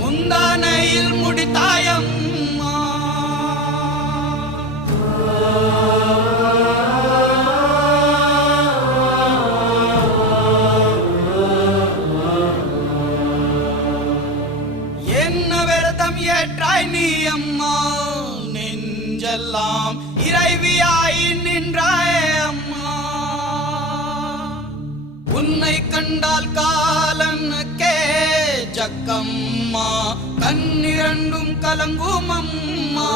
முந்தானையில் முடித்தாயம்மா. என்ன விரதம் ஏற்றாய் நீ அம்மா, நெஞ்செல்லாம் இறைவியாய் நின்றாய் அம்மா. உன்னை கண்டால் காலனுக்கே ஜக்கம்மா, கண்ணிரண்டும் கலங்கும் அம்மா.